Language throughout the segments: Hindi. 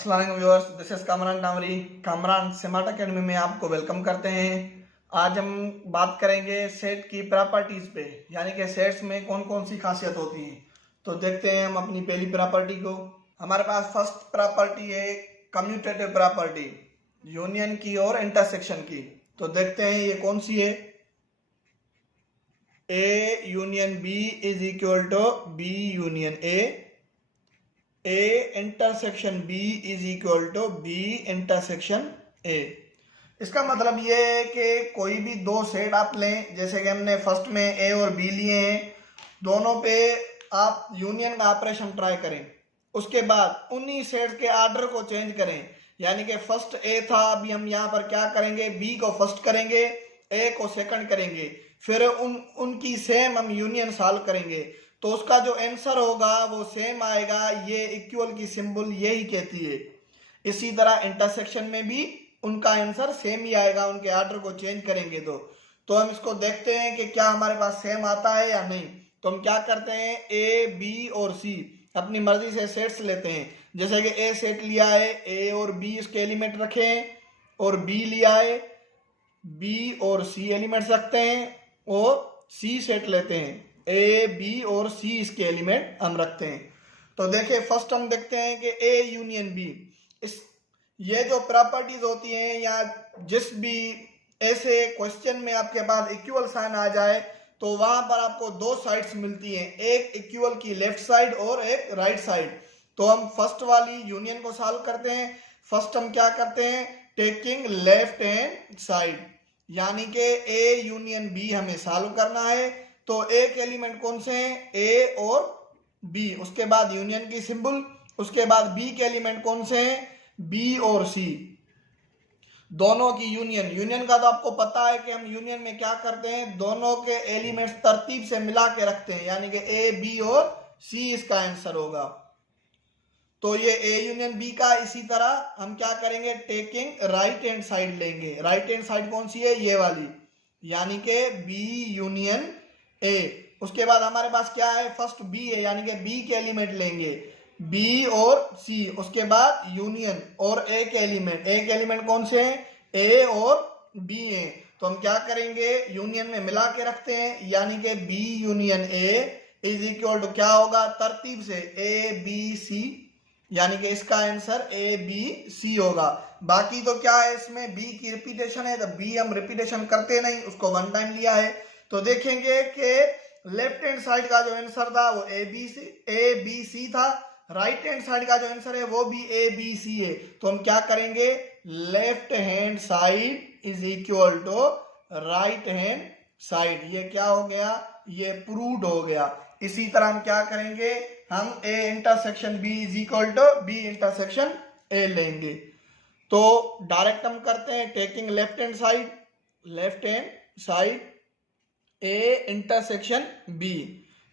अस्सलाम वालेकुम viewers, this is Kamran Damri. Kamran smart academy में आपको वेलकम करते हैं। आज हम बात करेंगे सेट की प्रॉपर्टीज पे, यानी कि सेट्स में कौन कौन सी खासियत होती है। तो देखते हैं हम अपनी पहली प्रॉपर्टी को। हमारे पास फर्स्ट प्रॉपर्टी है कम्यूटेटिव प्रॉपर्टी, यूनियन की और इंटरसेक्शन की। तो देखते हैं ये कौन सी है। A union B is equal to B union A intersection B is equal to B intersection A. इसका मतलब ये है कि कोई भी दो सेट आप लें, जैसे कि हमने फर्स्ट में ए और बी लिए हैं, दोनों पे आप यूनियन का ऑपरेशन ट्राई करें। उसके बाद उन्हीं सेट के ऑर्डर को चेंज करें, यानी कि फर्स्ट ए था, अभी हम यहाँ पर क्या करेंगे, बी को फर्स्ट करेंगे, ए को सेकंड करेंगे, फिर उनकी सेम हम यूनियन सॉल्व करेंगे, तो उसका जो आंसर होगा वो सेम आएगा। ये इक्वल की सिंबल यही कहती है। इसी तरह इंटरसेक्शन में भी उनका आंसर सेम ही आएगा, उनके ऑर्डर को चेंज करेंगे तो हम इसको देखते हैं कि क्या हमारे पास सेम आता है या नहीं। तो हम क्या करते हैं, ए बी और सी अपनी मर्जी से सेट्स लेते हैं। जैसे कि ए सेट लिया है, ए और बी इसके एलिमेंट रखे हैं, और बी लिया है, बी और सी एलिमेंट्स रखते हैं, और सी सेट लेते हैं, ए बी और सी इसके एलिमेंट हम रखते हैं। तो देखिए फर्स्ट हम देखते हैं कि ए यूनियन बी, इस ये जो प्रॉपर्टीज होती हैं, या जिस भी ऐसे क्वेश्चन में आपके पास इक्वल साइन आ जाए तो वहां पर आपको दो साइड्स मिलती हैं, एक इक्वल की लेफ्ट साइड और एक राइट साइड। तो हम फर्स्ट वाली यूनियन को सॉल्व करते हैं। फर्स्ट हम क्या करते हैं, टेकिंग लेफ्ट हैंड साइड, यानी कि ए यूनियन बी हमें सॉल्व करना है। तो एक एलिमेंट कौन से हैं, ए और बी, उसके बाद यूनियन की सिंबल, उसके बाद बी के एलिमेंट कौन से हैं, बी और सी, दोनों की यूनियन का तो आपको पता है कि हम यूनियन में क्या करते हैं, दोनों के एलिमेंट्स तरतीब से मिला के रखते हैं, यानी कि ए बी और सी इसका आंसर होगा। तो ये ए यूनियन बी का इसी तरह हम क्या करेंगे, टेकिंग राइट हैंड साइड लेंगे। राइट हैंड साइड कौन सी है, ये वाली, यानी कि बी यूनियन ए। उसके बाद हमारे पास क्या है, फर्स्ट बी है, यानी कि बी के एलिमेंट लेंगे, बी और सी, उसके बाद यूनियन और ए के एलिमेंट कौन से हैं, ए और बी हैं। तो हम क्या करेंगे, यूनियन में मिला के रखते हैं, यानी कि B union A is equal to क्या होगा, तरतीब से ए बी सी, यानी कि इसका आंसर ए बी सी होगा। बाकी तो क्या है, इसमें बी की रिपीटेशन है, तो बी हम रिपीटेशन करते नहीं, उसको वन टाइम लिया है। तो देखेंगे कि लेफ्ट हैंड साइड का जो आंसर था वो ए बी सी था, राइट हैंड साइड का जो आंसर है वो भी ए बी सी है। तो हम क्या करेंगे, left hand side is equal to right hand side. ये क्या हो गया, ये प्रूव्ड हो गया। इसी तरह हम क्या करेंगे, हम A intersection B is equal to B intersection A लेंगे। तो डायरेक्ट हम करते हैं, taking left hand side A intersection B.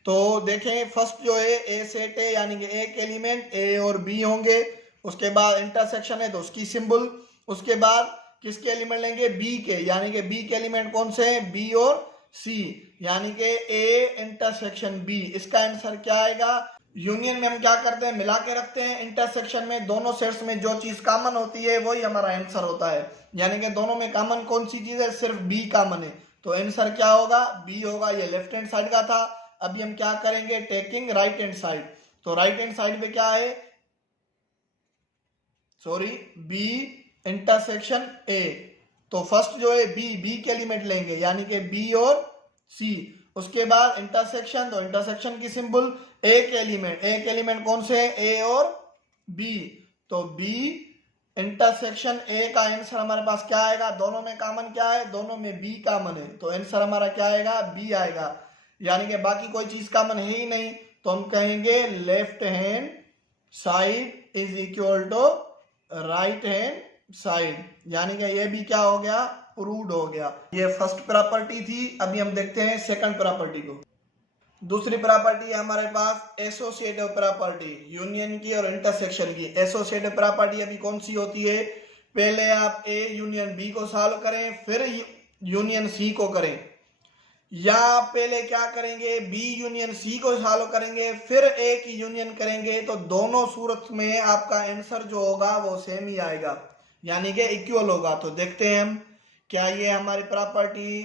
तो देखें फर्स्ट जो है ए सेट है, यानी कि एक एलिमेंट ए और बी होंगे, उसके बाद इंटरसेक्शन है तो उसकी सिंबल, उसके बाद किसके एलिमेंट लेंगे, बी के, यानी कि बी के एलिमेंट कौन से हैं, बी और सी, यानी कि ए इंटरसेक्शन बी। इसका आंसर क्या आएगा, यूनियन में हम क्या करते हैं, मिला के रखते हैं, इंटरसेक्शन में दोनों सेट्स में जो चीज कॉमन होती है वही हमारा आंसर होता है, यानी कि दोनों में कॉमन कौन सी चीज है, सिर्फ बी कॉमन है, तो आंसर क्या होगा, बी होगा। ये लेफ्ट हैंड साइड का था। अभी हम क्या करेंगे, टेकिंग राइट हैंड साइड। तो राइट हैंड साइड पे क्या है, बी इंटरसेक्शन ए। तो फर्स्ट जो है बी के एलिमेंट लेंगे, यानी कि बी और सी, उसके बाद इंटरसेक्शन, तो इंटरसेक्शन की सिंबल, ए के एलिमेंट कौन से हैं, ए और बी, तो बी इंटरसेक्शन ए का आंसर हमारे पास क्या आएगा, दोनों में कॉमन क्या है, दोनों में बी कॉमन है, तो आंसर हमारा क्या आएगा, बी आएगा, यानी कि बाकी कोई चीज कॉमन है ही नहीं। तो हम कहेंगे left hand side is equal to right hand side, यानी कि ये भी क्या हो गया, प्रूव्ड हो गया। ये फर्स्ट प्रॉपर्टी थी। अभी हम देखते हैं सेकंड प्रॉपर्टी को। दूसरी प्रॉपर्टी है हमारे पास एसोसिएटिव प्रॉपर्टी, यूनियन की और इंटरसेक्शन की। एसोसिएटिव प्रॉपर्टी अभी कौन सी होती है, पहले आप ए यूनियन बी को सॉल्व करें, फिर यूनियन सी को करें। या पहले क्या करेंगे, बी यूनियन सी को सॉल्व करेंगे फिर ए की यूनियन करेंगे, तो दोनों सूरत में आपका आंसर जो होगा वो सेम ही आएगा, यानी कि इक्वल होगा। तो देखते हैं हम क्या ये हमारी प्रॉपर्टी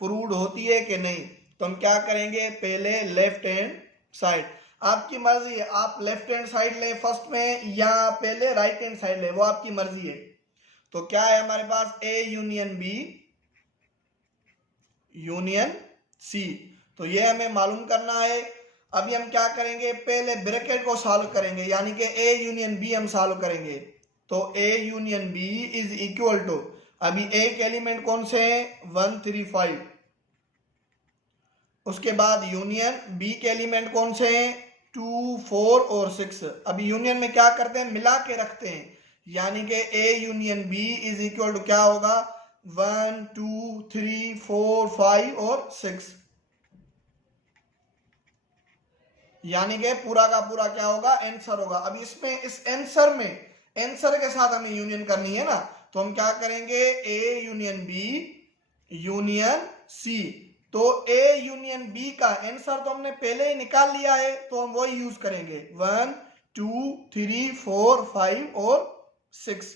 प्रूव्ड होती है कि नहीं। तो हम क्या करेंगे, पहले लेफ्ट हैंड साइड, आपकी मर्जी है, आप लेफ्ट हैंड साइड ले फर्स्ट में या पहले राइट हैंड साइड ले, वो आपकी मर्जी है। तो क्या है हमारे पास, A union B union C, तो ये हमें मालूम करना है। अभी हम क्या करेंगे, पहले ब्रैकेट को सॉल्व करेंगे, यानी कि ए यूनियन बी हम सॉल्व करेंगे। तो A union B is equal to, अभी ए के एलिमेंट कौन से हैं, 1 3 5, उसके बाद यूनियन बी के एलिमेंट कौन से हैं, 2 4 और 6। अभी यूनियन में क्या करते हैं, मिला के रखते हैं, यानी कि A union B is equal to क्या होगा, 1 2 3 4 5 और 6, यानी कि पूरा का पूरा क्या होगा, आंसर होगा। अब इसमें इस आंसर में आंसर के साथ हमें यूनियन करनी है ना, तो हम क्या करेंगे, A union B union C. तो ए यूनियन बी का आंसर तो हमने पहले ही निकाल लिया है, तो हम वही यूज करेंगे, 1 2 3 4 5 और 6।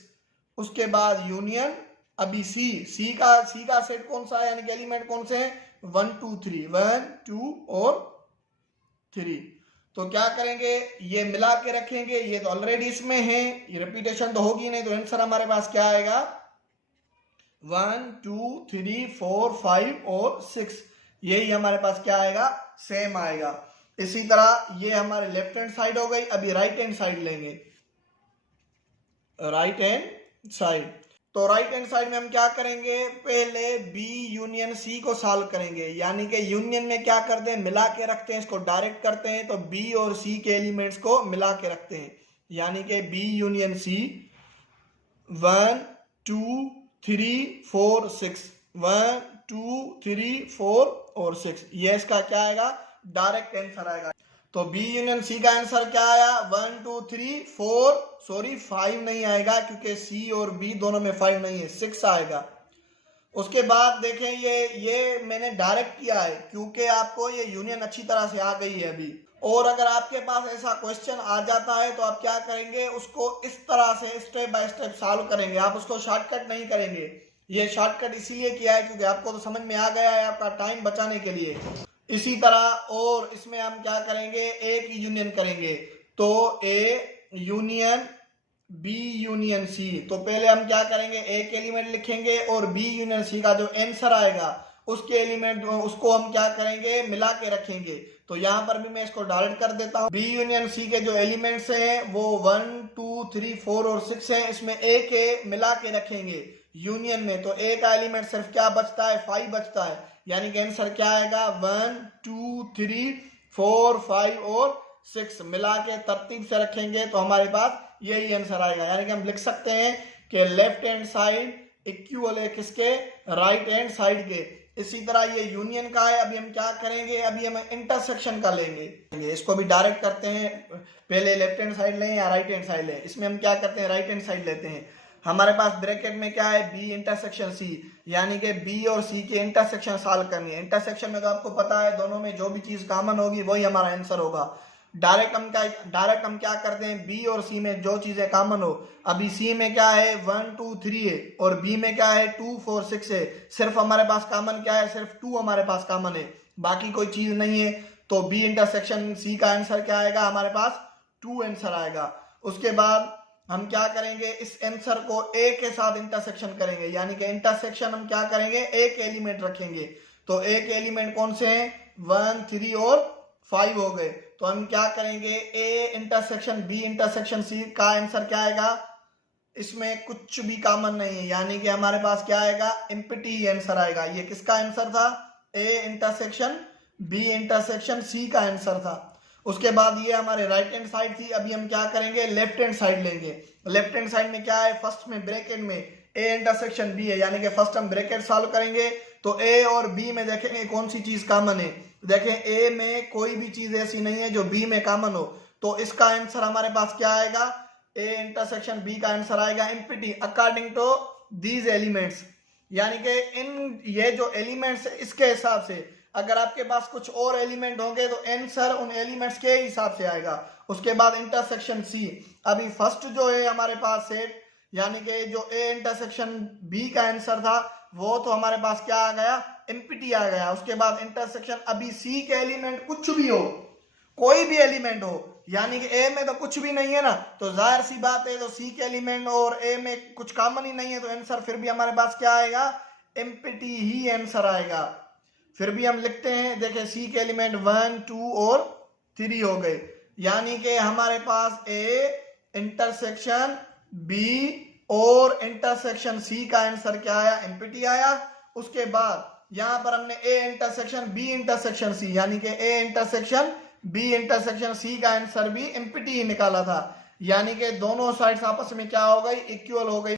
उसके बाद यूनियन, अभी सी का सेट कौन सा है, यानी कि एलिमेंट कौन से हैं, 1 2 3, 1 2 और 3। तो क्या करेंगे, ये मिला के रखेंगे, ये तो ऑलरेडी इसमें है, ये रिपीटेशन तो होगी नहीं, तो आंसर हमारे पास क्या आएगा, 1 2 3 4 5 और 6, यही हमारे पास क्या आएगा, सेम आएगा। इसी तरह ये हमारे लेफ्ट हैंड साइड हो गई। अभी राइट हैंड साइड लेंगे, राइट हैंड साइड। तो राइट हैंड साइड में हम क्या करेंगे, पहले बी यूनियन सी को सॉल्व करेंगे, यानी कि यूनियन में क्या करते हैं, मिला के रखते हैं, इसको डायरेक्ट करते हैं, तो बी और सी के एलिमेंट्स को मिला के रखते हैं, यानी कि बी यूनियन सी 1 2 3 4 6, 1 2 3 4 और 6, ये इसका क्या आएगा, डायरेक्ट आंसर आएगा। तो बी यूनियन सी का आंसर क्या आया, 1 2 3 4, सॉरी 5 नहीं आएगा, क्योंकि सी और बी दोनों में 5 नहीं है, 6 आएगा। उसके बाद देखें, ये मैंने डायरेक्ट किया है क्योंकि आपको ये यूनियन अच्छी तरह से आ गई है अभी। और अगर आपके पास ऐसा क्वेश्चन आ जाता है तो आप क्या करेंगे, उसको इस तरह से स्टेप बाय स्टेप सॉल्व करेंगे, आप उसको शॉर्टकट नहीं करेंगे। ये शॉर्टकट इसीलिए किया है क्योंकि आपको तो समझ में आ गया है, आपका टाइम बचाने के लिए। इसी तरह और इसमें हम क्या करेंगे, ए की यूनियन करेंगे, तो A union B union C. तो पहले हम क्या करेंगे, ए के एलिमेंट लिखेंगे और बी यूनियन सी का जो आंसर आएगा उसके एलिमेंट, उसको हम क्या करेंगे, मिला के रखेंगे। तो यहां पर भी मैं इसको डायरेक्ट कर देता हूं, बी यूनियन सी के जो एलिमेंट्स हैं वो 1 2 3 4 और 6 हैं, इसमें ए के मिला के रखेंगे यूनियन में, तो ए का एलिमेंट सिर्फ क्या बचता है, 5 बचता है, यानी कि आंसर क्या आएगा, 1 2 3 4 5 और 6 मिला के तरतीब से रखेंगे तो हमारे पास यही आंसर आएगा। यानी कि हम लिख सकते हैं कि लेफ्ट हैंड साइड इक्वल है किसके, राइट हैंड साइड के। इसी तरह ये यूनियन का है। अभी हम क्या करेंगे, अभी हम इंटरसेक्शन का लेंगे, इसको भी डायरेक्ट करते हैं, पहले लेफ्ट हैंड साइड लें या राइट हैंड साइड लें। इसमें हम क्या करते हैं, राइट हैंड साइड लेते हैं। हमारे पास ब्रैकेट में क्या है, बी इंटरसेक्शन सी, यानी कि बी और सी के इंटरसेक्शन सॉल्व करनी है। इंटरसेक्शन में तो आपको पता है दोनों में जो भी चीज कॉमन होगी वही हमारा आंसर होगा। डायरेक्ट हम क्या करते हैं, बी और सी में जो चीजें कॉमन हो, अभी सी में क्या है 1 2 3 है और बी में क्या है 2 4 6 है, सिर्फ हमारे पास कॉमन क्या है, सिर्फ 2 हमारे पास कॉमन है, बाकी कोई चीज नहीं है। तो बी इंटरसेक्शन सी का आंसर क्या आएगा, हमारे पास 2 आंसर आएगा। उसके बाद हम क्या करेंगे, इस आंसर को ए के साथ इंटरसेक्शन करेंगे, यानी कि इंटरसेक्शन हम क्या करेंगे, ए के एलिमेंट रखेंगे। तो ए के एलिमेंट कौन से हैं, 1 3 और 5 हो गए। तो हम क्या करेंगे, A intersection B intersection C का आंसर क्या आएगा, इसमें कुछ भी कॉमन नहीं है, यानी कि हमारे पास क्या आएगा, एम्प्टी आंसर आएगा। ये किसका आंसर था, A intersection B intersection C का आंसर था। उसके बाद ये हमारे राइट हैंड साइड थी। अभी हम क्या करेंगे, लेफ्ट हैंड साइड लेंगे। लेफ्ट हैंड साइड में क्या है, फर्स्ट में ब्रैकेट में ए इंटरसेक्शन बी है, यानी कि फर्स्ट हम ब्रैकेट सॉल्व करेंगे। तो ए और बी में देखेंगे कौन सी चीज कॉमन है। देखें ए में कोई भी चीज ऐसी नहीं है जो बी में कॉमन हो, तो इसका आंसर हमारे पास क्या आएगा, ए इंटरसेक्शन बी का आंसर आएगा empty according to these elements. यानी कि इन ये जो एलिमेंट्स है इसके हिसाब से, अगर आपके पास कुछ और एलिमेंट होंगे तो आंसर उन एलिमेंट्स के हिसाब से आएगा। उसके बाद इंटरसेक्शन सी, अभी फर्स्ट जो है हमारे पास सेट, यानी कि जो ए इंटरसेक्शन बी का आंसर था वो तो हमारे पास क्या आ गया, एम्प्टी आ गया। उसके बाद इंटरसेक्शन अभी सी के एलिमेंट कुछ भी हो, कोई भी एलिमेंट हो, यानी कि ए में तो कुछ भी नहीं है ना, तो जाहिर सी बात है तो सी के एलिमेंट और ए में कुछ कॉमन ही नहीं है, तो आंसर फिर भी हमारे पास क्या आएगा, एम्प्टी ही आंसर आएगा। फिर भी हम लिखते हैं, देखें सी के एलिमेंट 1 2 और 3 हो गए, यानी कि हमारे पास ए इंटरसेक्शन बी और इंटरसेक्शन सी का आंसर क्या आया, एम्प्टी आया। उसके बाद यहां पर हमने A intersection B intersection C, यानी कि A intersection B intersection C का आंसर भी एम्प्टी ही निकाला था, यानी कि दोनों साइड्स आपस में क्या हो गई, इक्वल हो गई।